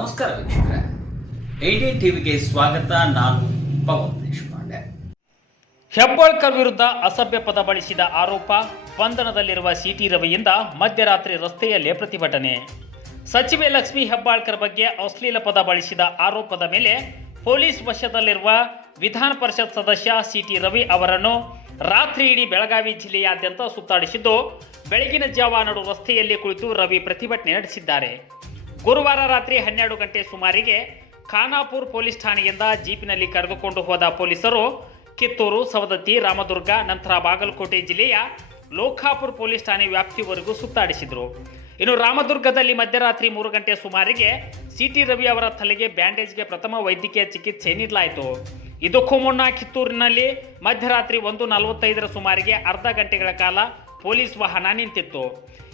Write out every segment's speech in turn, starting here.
ನಮಸ್ಕಾರ ವೀಕ್ಷಕರೇ, 18 ಟಿವಿಗೆ ಸ್ವಾಗತ. ನಾನು ಪವನ್ ದೇಶಪಾಂಡೆ. ಹೆಬ್ಬಾಳ್ಕರ್ ವಿರುದ್ಧ ಅಸಭ್ಯ ಪದ ಬಳಸಿದ ಆರೋಪ, ಬಂಧನದಲ್ಲಿರುವ ಸಿಟಿ ರವಿಯಿಂದ ಮಧ್ಯರಾತ್ರಿ ರಸ್ತೆಯಲ್ಲೇ ಪ್ರತಿಭಟನೆ. ಸಚಿವೆ ಲಕ್ಷ್ಮಿ ಹೆಬ್ಬಾಳ್ಕರ್ ಬಗ್ಗೆ ಅಶ್ಲೀಲ ಪದ ಬಳಸಿದ ಆರೋಪದ ಮೇಲೆ ಪೊಲೀಸ್ ವಶದಲ್ಲಿರುವ ವಿಧಾನ ಪರಿಷತ್ ಸದಸ್ಯ ಸಿಟಿ ರವಿ ಅವರನ್ನು ರಾತ್ರಿ ಇಡೀ ಬೆಳಗಾವಿ ಜಿಲ್ಲೆಯಾದ್ಯಂತ ಸುತ್ತಾಡಿಸಿದ್ದು, ಬೆಳಗಿನ ಜಾವ ನಡು ರಸ್ತೆಯಲ್ಲಿ ಕುಳಿತು ರವಿ ಪ್ರತಿಭಟನೆ ನಡೆಸಿದ್ದಾರೆ. ಗುರುವಾರ ರಾತ್ರಿ 12 ಗಂಟೆ ಸುಮಾರಿಗೆ ಖಾನಾಪುರ ಪೊಲೀಸ್ ಠಾಣೆಯಿಂದ ಜೀಪಿನಲ್ಲಿ ಕರೆದುಕೊಂಡು ಹೋದ ಪೊಲೀಸರು ಕಿತ್ತೂರು, ಸವದತ್ತಿ, ರಾಮದುರ್ಗ, ನಂತರ ಬಾಗಲಕೋಟೆ ಜಿಲ್ಲೆಯ ಲೋಕಾಪುರ ಪೊಲೀಸ್ ಠಾಣೆ ವ್ಯಾಪ್ತಿವರೆಗೂ ಸುತ್ತಾಡಿಸಿದರು. ಇನ್ನು ರಾಮದುರ್ಗದಲ್ಲಿ ಮಧ್ಯರಾತ್ರಿ 3 ಗಂಟೆ ಸುಮಾರಿಗೆ ಸಿಟಿ ರವಿ ಅವರ ತಲೆಗೆ ಬ್ಯಾಂಡೇಜ್ಗೆ ಪ್ರಥಮ ವೈದ್ಯಕೀಯ ಚಿಕಿತ್ಸೆ ನೀಡಲಾಯಿತು. ಇದಕ್ಕೂ ಮುನ್ನ ಕಿತ್ತೂರಿನಲ್ಲಿ ಮಧ್ಯರಾತ್ರಿ 1:45 ಸುಮಾರಿಗೆ ಅರ್ಧ ಗಂಟೆಗಳ ಕಾಲ ಪೊಲೀಸ್ ವಾಹನ ನಿಂತಿತ್ತು.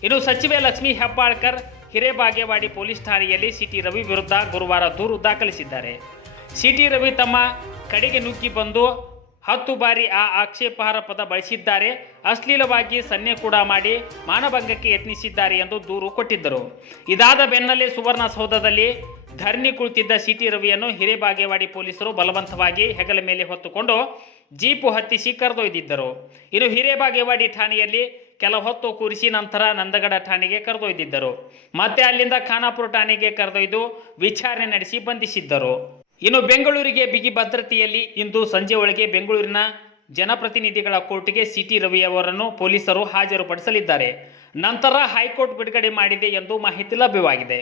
ಇನ್ನು ಸಚಿವೆ ಲಕ್ಷ್ಮಿ ಹೆಬ್ಬಾಳ್ಕರ್ ಹಿರೇಬಾಗೇವಾಡಿ ಪೊಲೀಸ್ ಠಾಣೆಯಲ್ಲಿ ಸಿಟಿ ರವಿ ವಿರುದ್ಧ ಗುರುವಾರ ದೂರು ದಾಖಲಿಸಿದ್ದಾರೆ. ಸಿಟಿ ರವಿ ತಮ್ಮ ಕಡೆಗೆ ನುಗ್ಗಿ ಬಂದು 10 ಬಾರಿ ಆಕ್ಷೇಪಾರ್ಹ ಪದ ಬಳಸಿದ್ದಾರೆ, ಅಶ್ಲೀಲವಾಗಿ ಸನ್ನೆ ಕೂಡ ಮಾಡಿ ಮಾನಭಂಗಕ್ಕೆ ಯತ್ನಿಸಿದ್ದಾರೆ ಎಂದು ದೂರು ಕೊಟ್ಟಿದ್ದರು. ಇದಾದ ಬೆನ್ನಲ್ಲೇ ಸುವರ್ಣಸೌಧದಲ್ಲಿ ಧರಣಿ ಕುಳಿತಿದ್ದ ಸಿಟಿ ರವಿಯನ್ನು ಹಿರೇಬಾಗೇವಾಡಿ ಪೊಲೀಸರು ಬಲವಂತವಾಗಿ ಹೆಗಲ ಮೇಲೆ ಹೊತ್ತುಕೊಂಡು ಜೀಪು ಹತ್ತಿಸಿ ಕರೆದೊಯ್ದಿದ್ದರು. ಇನ್ನು ಹಿರೇಬಾಗೇವಾಡಿ ಠಾಣೆಯಲ್ಲಿ ಕೆಲ ಹೊತ್ತು ಕೂರಿಸಿ ನಂತರ ನಂದಗಡ ಠಾಣೆಗೆ ಕರೆದೊಯ್ದಿದ್ದರು. ಮತ್ತೆ ಅಲ್ಲಿಂದ ಖಾನಾಪುರ ಠಾಣೆಗೆ ಕರೆದೊಯ್ದು ವಿಚಾರಣೆ ನಡೆಸಿ ಬಂಧಿಸಿದ್ದರು. ಇನ್ನು ಬೆಂಗಳೂರಿಗೆ ಬಿಗಿ ಭದ್ರತೆಯಲ್ಲಿ ಇಂದು ಸಂಜೆ ಒಳಗೆ ಬೆಂಗಳೂರಿನ ಜನಪ್ರತಿನಿಧಿಗಳ ಕೋರ್ಟ್ಗೆ ಸಿಟಿ ರವಿ ಅವರನ್ನು ಪೊಲೀಸರು ಹಾಜರುಪಡಿಸಲಿದ್ದಾರೆ. ನಂತರ ಹೈಕೋರ್ಟ್ ಬಿಡುಗಡೆ ಮಾಡಿದೆ ಎಂದು ಮಾಹಿತಿ ಲಭ್ಯವಾಗಿದೆ.